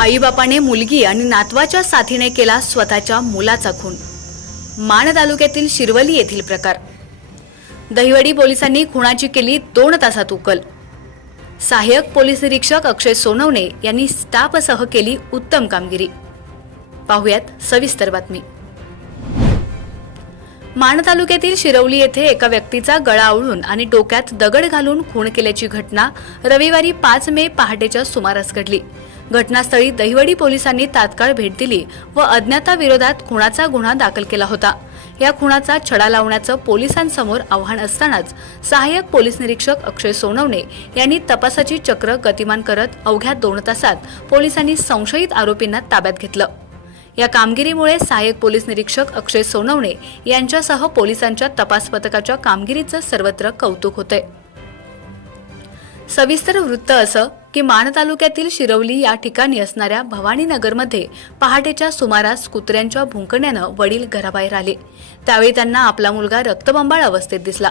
आईबापाने मुलगी आणि नातवाच्या साथीने केला स्वतःच्या मुलाचा खून. माण तालुक्यातील शिरवली येथील प्रकार. दहिवडी पोलिसांनी खुणाची केली दोन तासात उकल. सहाय्यक पोलीस निरीक्षक अक्षय सोनवणे यांनी स्टाफसह केली उत्तम कामगिरी. पाहुयात सविस्तर बातमी. माण तालुक्यातील शिरवली येथे एका व्यक्तीचा गळा आवळून आणि डोक्यात दगड घालून खून केल्याची घटना रविवारी पाच मे पहाटेच्या सुमारास घडली. घटनास्थळी दहिवडी पोलिसांनी तात्काळ भेट दिली व अज्ञाताविरोधात खुणाचा गुन्हा दाखल केला होता. या खुणाचा छडा लावण्याचं पोलिसांसमोर आव्हान असतानाच सहाय्यक पोलीस निरीक्षक अक्षय सोनवणे यांनी तपासाची चक्र गतिमान करत अवघ्या दोन तासात पोलिसांनी संशयित आरोपींना ताब्यात घेतलं. या कामगिरीमुळे सहाय्यक पोलीस निरीक्षक अक्षय सोनवणे यांच्यासह पोलिसांच्या तपास पथकाच्या कामगिरीचं सर्वत्र कौतुक होतंय. सविस्तर वृत्त असं की माण तालुक्यातील शिरवली या ठिकाणी असणाऱ्या भवानीनगरमध्ये पहाटेच्या सुमारास कुत्र्यांच्या भुंकण्यानं वडील घराबाहेर आले. त्यावेळी त्यांना आपला मुलगा रक्तबंबाळ अवस्थेत दिसला.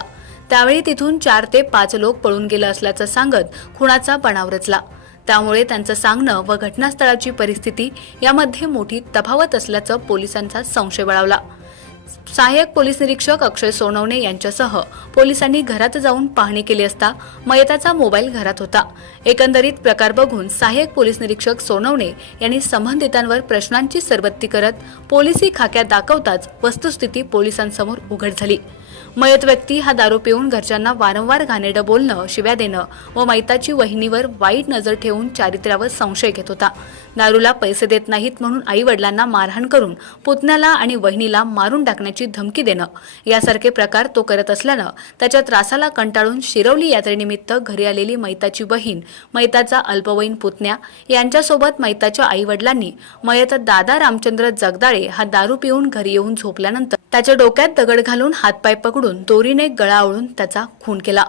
त्यावेळी तिथून चार ते पाच लोक पळून गेलं असल्याचं सांगत खुणाचा बनाव रचला. त्यामुळे त्यांचं सांगणं व घटनास्थळाची परिस्थिती यामध्ये मोठी तफावत असल्याचं पोलिसांचा संशय बळावला सहाय्यक पोलीस निरीक्षक अक्षय सोनवणे यांच्यासह पोलिसांनी घरात जाऊन पाहणी केली असता मयताचा मोबाईल घरात होता. एकंदरीत प्रकार बघून सहाय्यक पोलीस निरीक्षक सोनवणे यांनी संबंधितांवर प्रश्नांची सरबत्ती करत पोलिसी खाक्यात दाखवताच वस्तुस्थिती पोलिसांसमोर उघड झाली. मयत व्यक्ती हा दारू पिऊन घरच्यांना वारंवार घाणेरडं बोलणं शिव्या देणं व मैताची वहिनीवर वाईट नजर ठेवून चारित्र्यावर संशय घेत होता. दारूला पैसे देत नाहीत म्हणून आई वडिलांना मारहाण करून पुतण्याला आणि वहिनीला मारून टाकण्याची धमकी देणं. यासारखे प्रकार तो करत असल्यानं त्याच्या त्रासाला कंटाळून शिरवली यात्रेनिमित्त घरी आलेली मैताची बहीण मैताचा अल्पवयीन पुतण्या यांच्यासोबत मैताच्या आई वडिलांनी मयत दादा रामचंद्र जगदाळे हा दारू पिऊन घरी येऊन झोपल्यानंतर त्याच्या डोक्यात दगड घालून हातपाय पकडून दोरीने गळा आवळून त्याचा खून केला.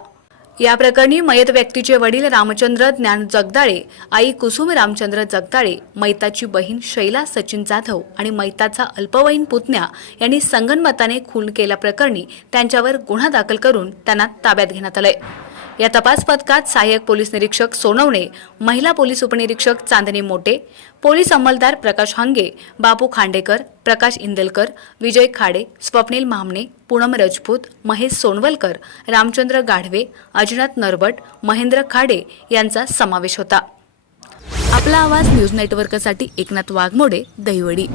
या प्रकरणी मयत व्यक्तीचे वडील रामचंद्र ज्ञान जगदाळे आई कुसुम रामचंद्र जगदाळे मैताची बहीण शैला सचिन जाधव आणि मैताचा अल्पवयीन पुतण्या यांनी संगनमताने खून केल्याप्रकरणी त्यांच्यावर गुन्हा दाखल करून त्यांना ताब्यात घेण्यात आलंय. या तपास पथकात सहाय्यक पोलीस निरीक्षक सोनवणे महिला पोलीस उपनिरीक्षक चांदणी मोटे पोलीस अंमलदार प्रकाश हांगे बापू खांडेकर प्रकाश इंदलकर विजय खाडे स्वप्नील मामणे पूनम रजपूत महेश सोनवलकर रामचंद्र गाढवे अजिनाथ नरबट महेंद्र खाडे यांचा समावेश होता. आपला आवाज न्यूज नेटवर्कसाठी एकनाथ वाघमोडे दहिवडी.